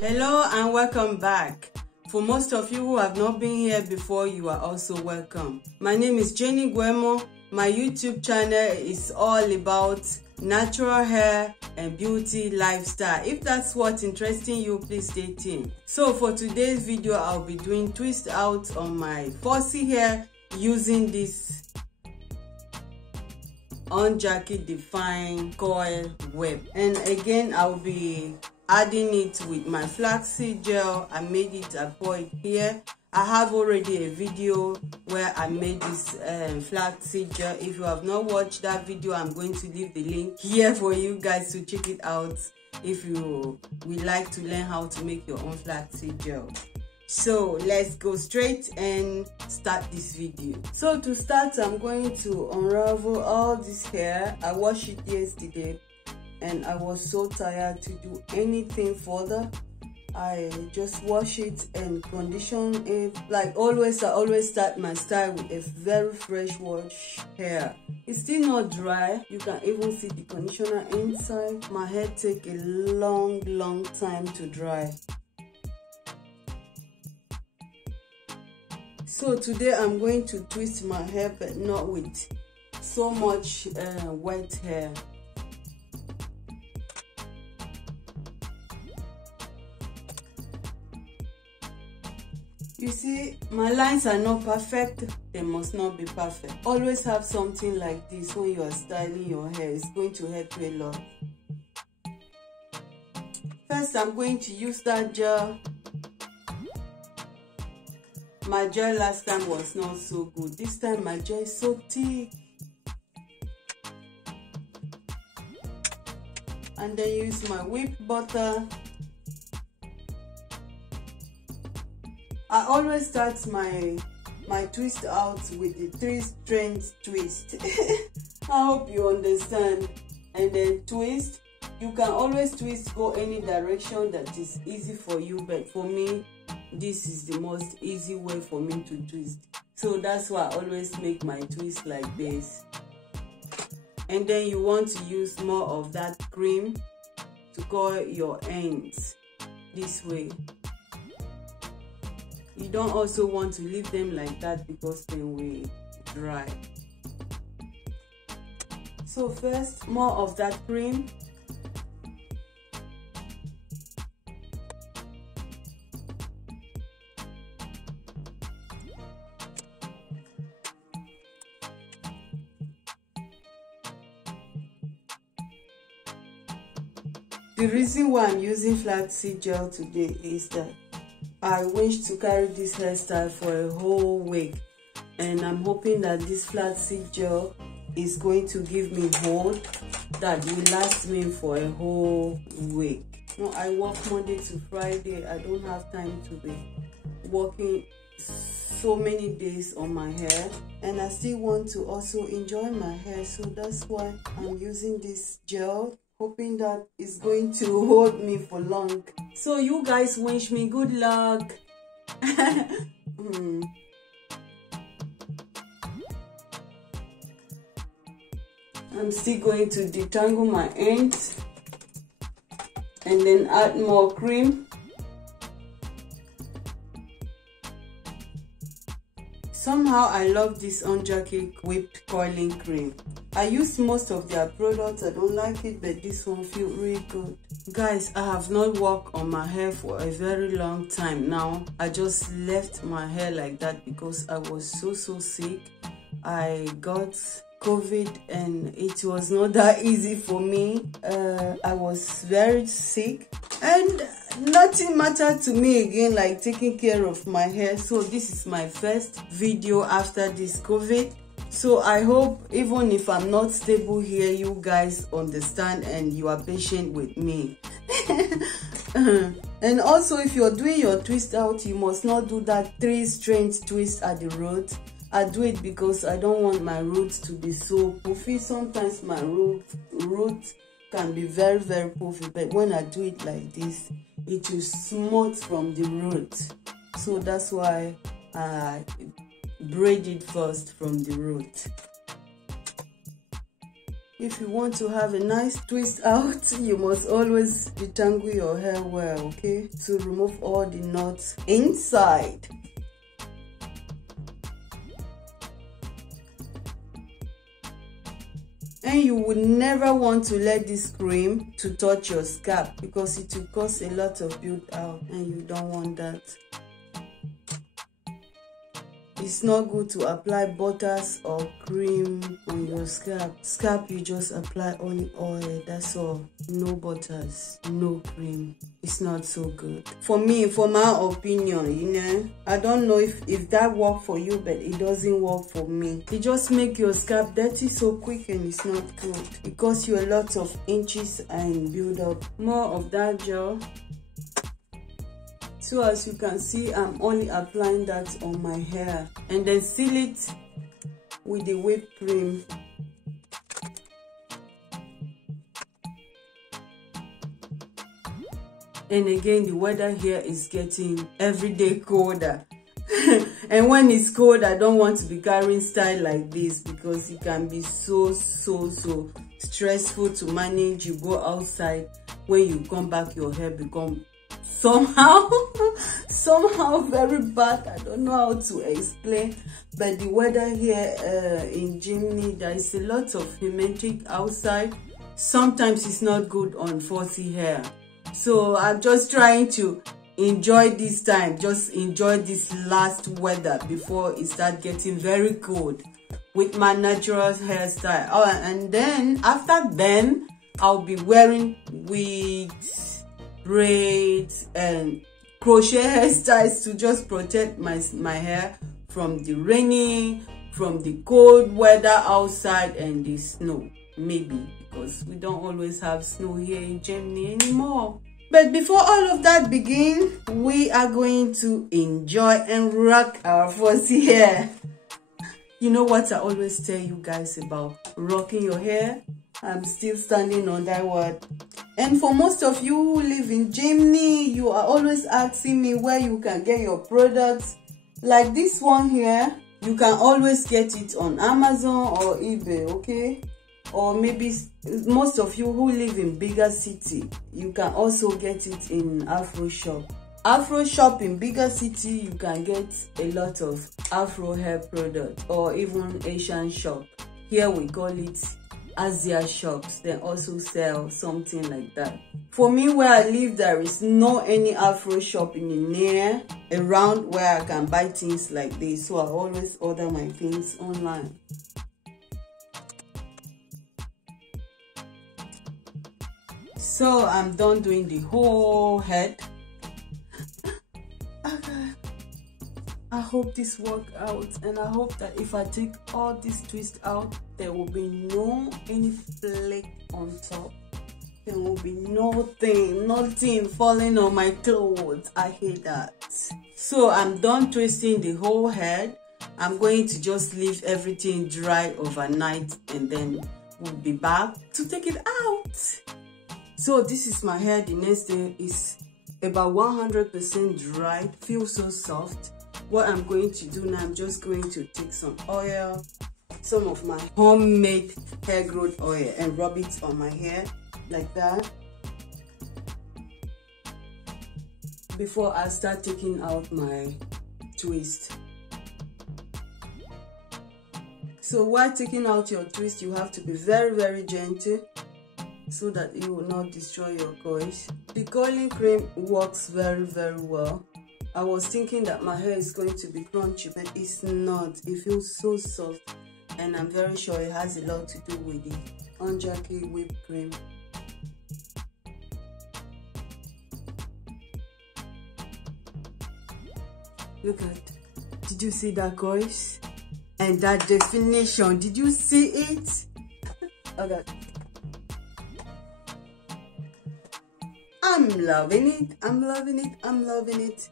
Hello and welcome back. For most of you who have not been here before, you are also welcome. My name is Nguermo. My YouTube channel is all about natural hair and beauty lifestyle. If that's what's interesting you, please stay tuned. So for today's video, I'll be doing twist out on my fussy hair using this 𝘱𝘱𝘰𝘥𝘶 define coil web. And again, I'll be adding it with my flaxseed gel. I made it, I pour it here. I have already a video where I made this flaxseed gel. If you have not watched that video, I'm going to leave the link here for you guys to check it out if you would like to learn how to make your own flaxseed gel. So let's go straight and start this video. So to start, I'm going to unravel all this hair. I washed it yesterday and I was so tired to do anything further. I just wash it and condition it. Like always, I always start my style with a very fresh wash hair. It's still not dry. You can even see the conditioner inside. My hair take a long time to dry. So today I'm going to twist my hair, but not with so much wet hair. You see, my lines are not perfect. They must not be perfect. Always have something like this when you are styling your hair. It's going to help you a lot. First, I'm going to use that gel. My gel last time was not so good. This time my gel is so thick. And then use my whipped butter. I always start my twist out with the 3-strand twist. I hope you understand. And then twist. You can always twist, go any direction that is easy for you, but for me, this is the most easy way for me to twist. So that's why I always make my twist like this. And then you want to use more of that cream to coil your ends this way. You don't also want to leave them like that because then we dry. So first, more of that cream. The reason why I'm using flaxseed gel today is that I wish to carry this hairstyle for a whole week, and I'm hoping that this flaxseed gel is going to give me hold that will last me for a whole week. No, I work Monday to Friday. I don't have time to be working so many days on my hair, and I still want to also enjoy my hair, so that's why I'm using this gel, hoping that it's going to hold me for long. So you guys wish me good luck. I'm still going to detangle my ends and then add more cream. Somehow I love this 𝘱𝘱𝘰𝘥𝘶 whipped coiling cream. I use most of their products. I don't like it, but this one feels really good. Guys, I have not worked on my hair for a very long time now. I just left my hair like that because I was so sick. I got COVID and it was not that easy for me. I was very sick and nothing mattered to me again like taking care of my hair. So this is my first video after this COVID. So I hope even if I'm not stable here, you guys understand and you are patient with me. And also, if you're doing your twist out, you must not do that 3-strand twist at the root. I do it because I don't want my roots to be so puffy. Sometimes my roots can be very puffy, but when I do it like this, it will smooth from the root. So that's why I braid it first from the root. If you want to have a nice twist out, you must always detangle your hair well, okay? To remove all the knots inside. And you would never want to let this cream to touch your scalp because it will cause a lot of build out and you don't want that. It's not good to apply butters or cream on your scalp. Scalp, you just apply only oil, that's all. No butters, no cream. It's not so good. For me, for my opinion, you know, I don't know if that works for you, but it doesn't work for me. It just makes your scalp dirty so quick and it's not good. It costs you a lot of inches and build up. More of that gel. So as you can see, I'm only applying that on my hair and then seal it with the whipped cream. And again, the weather here is getting every day colder. And when it's cold, I don't want to be carrying style like this because it can be so stressful to manage. You go outside, when you come back, your hair become somehow very bad. I don't know how to explain, but the weather here in Germany, there is a lot of humidity outside. Sometimes it's not good on fuzzy hair, so I'm just trying to enjoy this time, just enjoy this last weather before it starts getting very cold with my natural hairstyle. Oh, and then after then I'll be wearing wigs, braids and crochet hairstyles to just protect my hair from the raining, from the cold weather outside and the snow, maybe because we don't always have snow here in Germany anymore. But before all of that begins, we are going to enjoy and rock our fuzzy hair. You know what I always tell you guys about rocking your hair? I'm still standing on that word. And for most of you who live in Germany, you are always asking me where you can get your products. Like this one here, you can always get it on Amazon or eBay, okay? Or maybe most of you who live in bigger city, you can also get it in Afro shop. Afro shop in bigger city, you can get a lot of Afro hair products, or even Asian shop. Here we call it Asia shops. They also sell something like that. For me, where I live, there is no any Afro shop in the near around where I can buy things like this, so I always order my things online. So I'm done doing the whole head. I hope this works out, and I hope that if I take all this twist out, there will be no any flake on top. There will be nothing falling on my clothes. I hate that. So I'm done twisting the whole head. I'm going to just leave everything dry overnight, and then we'll be back to take it out. So this is my hair. The next day is about 100% dry. Feels so soft. What I'm going to do now, I'm just going to take some oil, some of my homemade hair growth oil, and rub it on my hair like that before I start taking out my twist. So while taking out your twist, you have to be very gentle so that it will not destroy your coils. The coiling cream works very well. I was thinking that my hair is going to be crunchy, but it's not. It feels so soft, and I'm very sure it has a lot to do with the 𝘱𝘱𝘰𝘥𝑝 whipped cream. Look at, did you see that, guys? And that definition, did you see it? Okay. I'm loving it.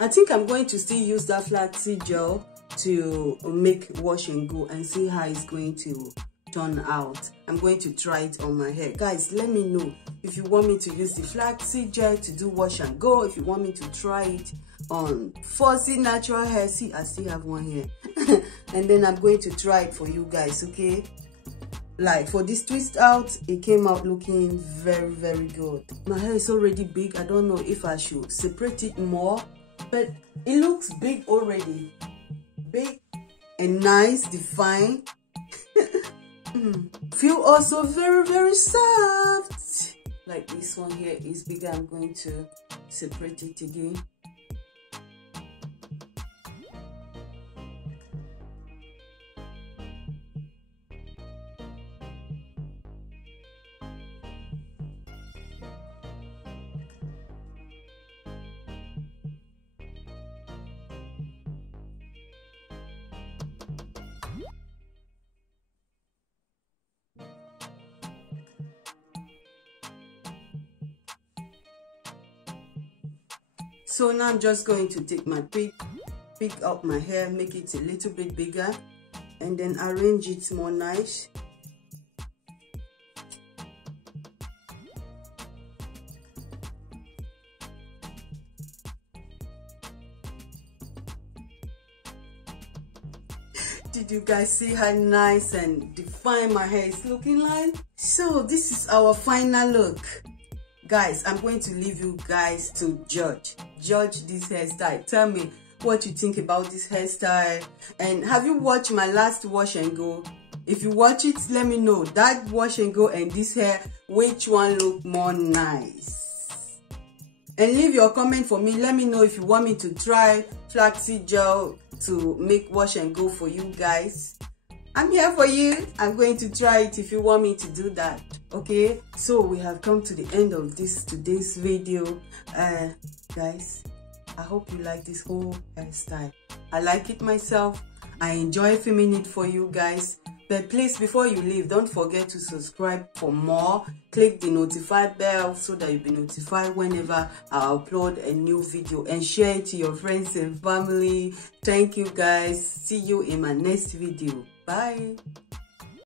I think I'm going to still use that flaxseed gel to make wash and go and see how it's going to turn out. I'm going to try it on my hair. Guys, let me know if you want me to use the flaxseed gel to do wash and go, if you want me to try it on fuzzy natural hair. See, I still have one here. And then I'm going to try it for you guys, okay? like for this twist out, it came out looking very good. My hair is already big. I don't know if I should separate it more, but it looks big already. Big and nice, defined. Feel also very soft. Like this one here is bigger. I'm going to separate it again. So now I'm just going to take my pick up my hair, make it a little bit bigger, and then arrange it more nice. Did you guys see how nice and defined my hair is looking like? So this is our final look. Guys, I'm going to leave you guys to judge this hairstyle. Tell me what you think about this hairstyle, and have you watched my last wash and go? If you watch it, let me know that wash and go and this hair, which one look more nice. And leave your comment for me. Let me know if you want me to try flaxseed gel to make wash and go for you guys. I'm here for you. I'm going to try it if you want me to do that. Okay, so we have come to the end of today's video. Guys, I hope you like this whole hairstyle. I like it myself. I enjoy filming it for you guys. But please, before you leave, don't forget to subscribe for more. Click the notify bell so that you'll be notified whenever I upload a new video, and share it to your friends and family. Thank you guys. See you in my next video. Bye.